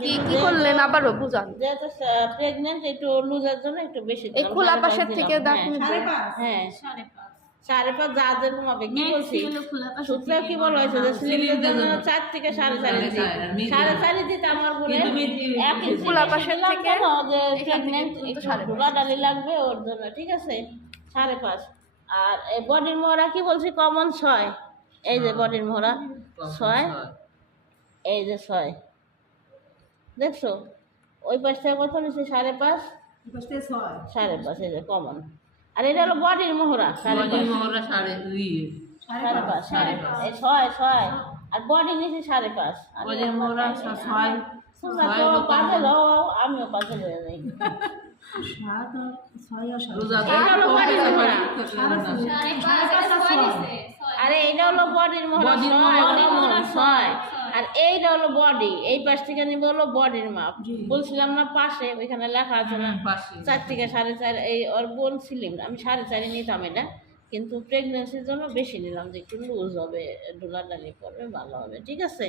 কি কি করলেন আবারও বুঝান যেহেতু প্রেগনেন্ট একটু লুজার জন্য একটু বেশি এই খোলা পাশের থেকে দিলাম, হ্যাঁ। হ্যাঁ। সাড়ে পাঁচ। যা কি বলছি সূত্রে কি বলা হয়েছে যে সিলিন্ডার জন্য চার থেকে সাড়ে চার সাড়ে ইঞ্চি আর সাড়ে চার ইঞ্চিতে আমার বলে কিন্তু এক ইঞ্চি খোলা বেশি পাশের থেকে কেন? যে প্রেগনেন্ট। লাগবে ওর জন্য ঠিক আছে? সাড়ে পাঁচ। আর এই বডির মোহরা কি বলছি? কমন ছয়। এই যে বডির মোহরা ছয়। এই যে ছয়। দেখছ? ওই পাশ থেকে কত নিচ্ছে সাড়ে পাঁচ? সাড়ে পাঁচ এই যে কমন। আর এটা হলো বডির মোহরা সাড়ে পাঁচ। মোহরা সাড়ে দুই। সাড়ে পাঁচ। সাড়ে পাঁচ। এই ছয় ছয়। আর বডি নিচ্ছে সাড়ে পাঁচ। আমি বডি মোহরা ছয় পাঁচে লও আমিও পাঁচে লয়ে যাই সাত ছয় বডির সাড়ে পাঁচ আর এইটা হলো বডির ছয়। আর এইটা হলো বডি এই পাশ থেকে নিব হলো বডির মাপ। বলছিলাম না পাশে ওইখানে লেখা আছে না। চার থেকে সাড়ে চার এই ওর বোন ছিলাম আমি সাড়ে চারি নিতাম এটা। কিন্তু প্রেগনেন্সির জন্য বেশি নিলাম যে একটু লুজ হবে ডোলাডালি পড়বে ভালো হবে ঠিক আছে?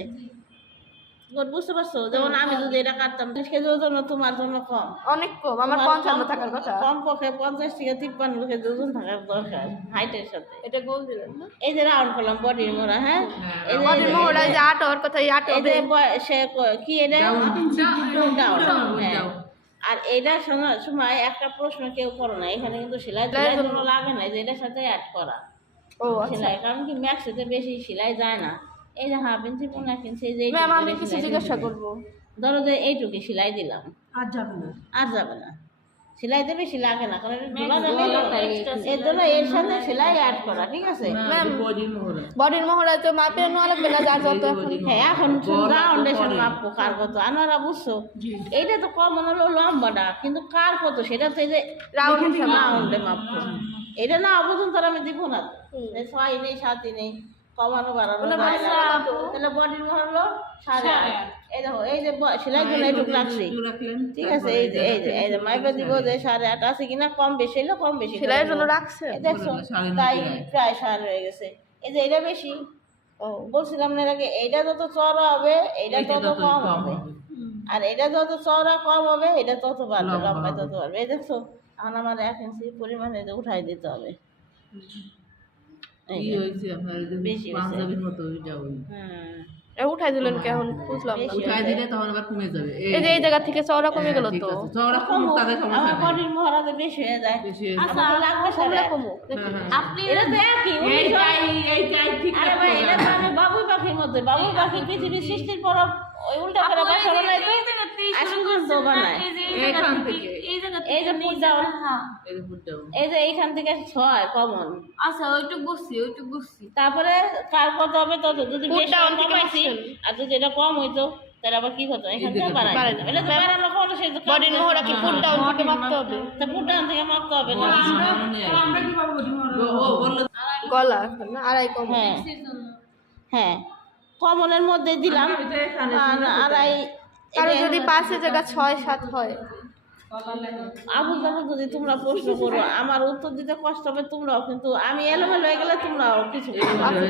বুঝতে পারছ? যেমন আমি যদি এটা কাটতাম বিশ কেজি ওজন তোমার জন্য কম। অনেক কম আমার পঞ্চান্ন থাকার কথা। কম পক্ষে পঞ্চাশ থেকে তিপ্পান্ন কেজি ওজন থাকার দরকার হাইটের সাথে। এটা গোল দিলেন এই যে রাউন্ড করলাম বডির মোড়া হ্যাঁ? হ্যাঁ, এই বডির মোহরা যে আট হওয়ার কথা আট এই যে সে কি এটা? ডাউন হ্যাঁ। আর এইটার সময় সময় একটা প্রশ্ন কেউ করো না এখানে কিন্তু সেলাই সেলাই জন্য। লাগে না যে এটার সাথে অ্যাড করা। ও আচ্ছা। সেলাই কারণ কি ম্যাক্সিতে বেশি সেলাই যায় না। এই যে হাফ ইঞ্চি পনেরো ইঞ্চি এই যে ম্যাম আমি কিছু জিজ্ঞাসা। করব। ধরো যে এইটুকু সেলাই দিলাম। আর যাবে না। আর যাবে না। সেলাইতে বেশি লাগে না কারণ। এর জন্য এর সাথে সেলাই অ্যাড করা ঠিক আছে? ম্যাম বডি মোহরা বডির মোহরা তো মাপে নেওয়া লাগবে না যার যত হ্যাঁ এখন বড়। মাপবো কার কত? আনারা বুঝছ? এইটা তো কম হলো লম্বাটা কিন্তু কার কত? সেটা তো এই যে রাউন্ডে মাপবো। এটা না অবদান তার আমি দিব না। ছয় নেই সাতই নেই কমানো বাড়ানো। তাহলে বডির হলো সাড়ে এই দেখো এই যে সেলাই লাগছে ঠিক আছে এই যে এই যে এই যে মাইপা দিব যে সাড়ে আট আছে কিনা কম বেশি হলো কম বেশি সেলাইয়ের জন্য রাখছে দেখছ তাই প্রায়। সাড়ে হয়ে গেছে। এই যে এটা বেশি। ও বলছিলাম না এর আগে এইটা যত চড়া হবে এইটা এইটা তত কম হবে। আর এটা যত চওড়া কম হবে এটা তত বাড়বে লম্বা তত বাড়বে এই দেখছ এখন আমার এক ইঞ্চি পরিমাণে এটা উঠাই দিতে হবে। এই হয়েছে আপনার ওই যে বেশি হয়েছে। পাঞ্জাবির মতো ওইটা ওই। উঠাই দিলেন কেমন বুঝলাম না। দিলে তখন আবার কমে যাবে। এই যে এই জায়গা থেকে চওড়া কমে গেল তো। চওড়া কম তাদের সমস্যা বডির মহারাজে বেশি হয়ে যায়। আচ্ছা লাগবে সাড়ে কমলে আট। কমুক। আপনি এটা তো একই এইটাই এইটাই ঠিক আরে ভাই এটা তো আমি বাবুই পাখির মধ্যে বাবুই পাখি পৃথিবীর সৃষ্টির পর উল্টা করে বাসা বানাই তো। থেকে এই যে ফুট হ্যাঁ। এই এইখান থেকে ছয় কমন। আচ্ছা ওইটুক বুঝছি ওইটুক বুঝছি। তারপরে কার কত হবে তত যদি বেশি হয় কমাইছি আর যদি এটা কম হইতো তাহলে আবার কি হতো? এখান থেকে বাড়াই বাড়াই এটা তো বাড়ানো কোনো সেই বডির মোহরা কি ফুট ডাউন থেকে মাপতে হবে। তো ফুট ডাউন থেকে মাপতে হবে না। আমরা কি পাবো বডি মোহরা? ও বলল গলা আড়াই কম হ্যাঁ। হ্যাঁ। কমনের মধ্যে দিলাম। আর আড়াই কারও যদি পাঁচের জায়গা ছয় সাত হয়। আবু যখন যদি তোমরা প্রশ্ন করো আমার উত্তর দিতে কষ্ট হবে তোমরাও কিন্তু আমি এলোমেলো হয়ে গেলে তোমরাও কিছু যাবে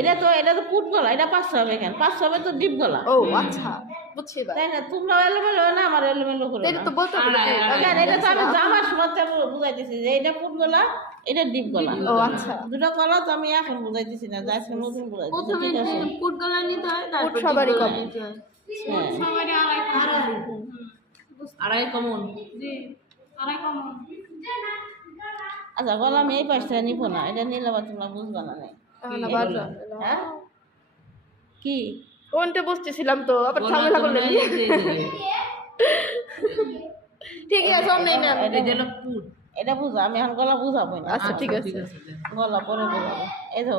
এটা তো এটা তো পুট গলা এটা পাঁচশো হবে কেন? পাঁচশো হবে তো ডিপ গলা। ও আচ্ছা বুঝছি তাই না? তোমরাও এলোমেলো না আমার এলোমেলো করো এটা তো বলতে হবে আড়াই, আড়াই। কেন এটা তো আমি জামার সময় বুঝাইতেছি যে এটা পুট গলা এটা ডিপ গলা। ও আচ্ছা। দুটো গলা তো আমি এখন বুঝাইতেছি না আজকে নতুন বুঝাইতেছি প্রথমে ঠিক গলা নিতে হয় তারপর সবারই কম। হ্যাঁ। সবারই আড়াই আড়াই কমন। কম আচ্ছা গলা আমি এই পাশটা নিব না এটা নিলে আবার তোমরা বুঝবা না হ্যাঁ? কি? কোনটা বুঝতেছিলাম তো আবার ঝামেলা করলেন। ঠিক আছে অন্যায় না এটা বুঝো আমি এখন গলা বুঝাবো না। আচ্ছা ঠিক আছে। ঠিক আছে। গলা পরে বুঝাবো এই তো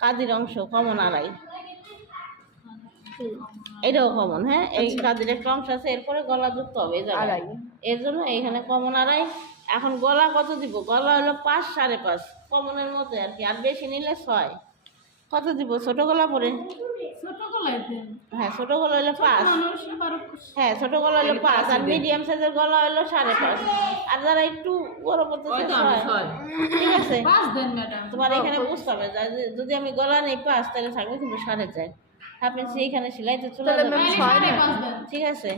কাদির অংশ কমন আড়াই। এটাও কমন হ্যাঁ? এই কাদির একটা অংশ আছে এরপরে গলা যুক্ত হবে আড়াই। এর জন্য এইখানে কমন আড়াই। এখন গলা কত দিব? গলা হলো পাঁচ সাড়ে পাঁচ। কমনের মধ্যে আর কি আর বেশি নিলে ছয়। কত দিব? ছোট গলা পরে? হ্যাঁ ছোট গলা হলো পাঁচ। হ্যাঁ ছোট গলা হলো পাঁচ আর মিডিয়াম সাইজের গলা হলো সাড়ে পাঁচ। আর যারা একটু বড় ওই করতেছে তো আমি ছয়। ছয়। ঠিক আছে? তোমার এখানে বুঝতে হবে যদি আমি গলা নেই পাঁচ তাহলে থাকবে কিন্তু সাড়ে চার। আপনি সেইখানে সেলাইতে চলে যাবেন ঠিক আছে।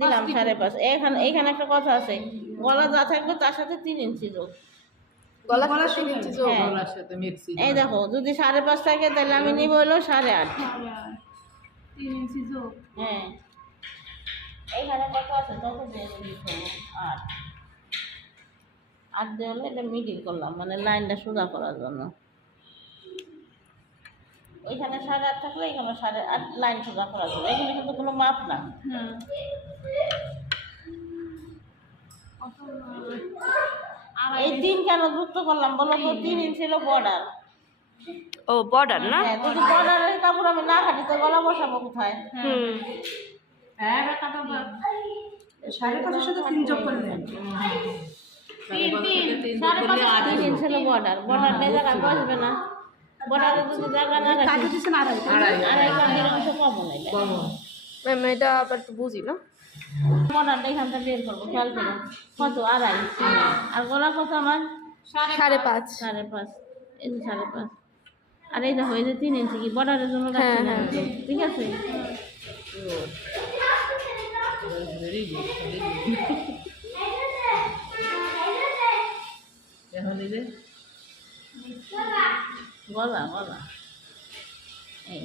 দিলাম সাড়ে পাঁচ। এখানে এখানে একটা কথা আছে। গলা যা থাকবে তার সাথে তিন ইঞ্চি যোগ। গলা থেকে তিন ইঞ্চি যোগ। হ্যাঁ। এই দেখো যদি সাড়ে পাঁচ থাকে তাহলে আমি নিব হলো সাড়ে আট। তিন হ্যাঁ। এখানে কত আছে? তত দিয়ে আট। আট দিয়ে হলে এটা মিডিল করলাম মানে লাইনটা সোজা করার জন্য। ওইখানে সাড়ে আট থাকলে এখানে সাড়ে আট লাইন সোজা করার জন্য এখানে কিন্তু কোনো মাপ না। হ্যাঁ এই তিন কেন যুক্ত করলাম বলো তো? তিন ইঞ্চি হলো বর্ডার ও বর্ডার না? হ্যাঁ যদি বর্ডারের কাপড় আমি না কাটি তো গলা বসাবো কোথায়? হুম হ্যাঁ কাটা সাড়ে পাঁচের সাথে তিন যোগ করলেন থেকে তিন। সাড়ে আট তিন হলো। বর্ডার বর্ডার নেই জায়গা বসবে না। ম্যাম এটা আবার একটু বুঝি না? বর্ডারটা এখান থেকে বের করব খেয়াল করো। কত? আড়াই আর গলা কত আমার? সাড়ে পাঁচ। সাড়ে পাঁচ। এই যে সাড়ে পাঁচ। আর এই দেখো যে তিন ইঞ্চি কি? বর্ডারের জন্য রাখছি হ্যাঁ, না। হ্যাঁ। ঠিক আছে? গলা গলা এই।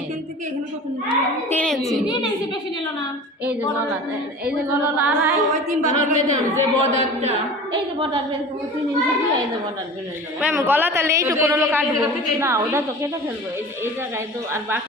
এখান থেকে এখানে কত নিলেন? তিন ইঞ্চি। তিন ইঞ্চি বেশি নিল না। এই যে গলা এই যে গলা হলো আড়াই। ওই তিনবার এখন যে বর্ডারটা। এই যে বর্ডার বের করব তিন ইঞ্চি দিয়ে এই যে বর্ডার বের হয়ে যাবে। ম্যাম গলা তাহলে এইটুকু হলো কাটবো। না ওটা তো কেটে ফেলব। এই এই জায়গায় তো আর বাকি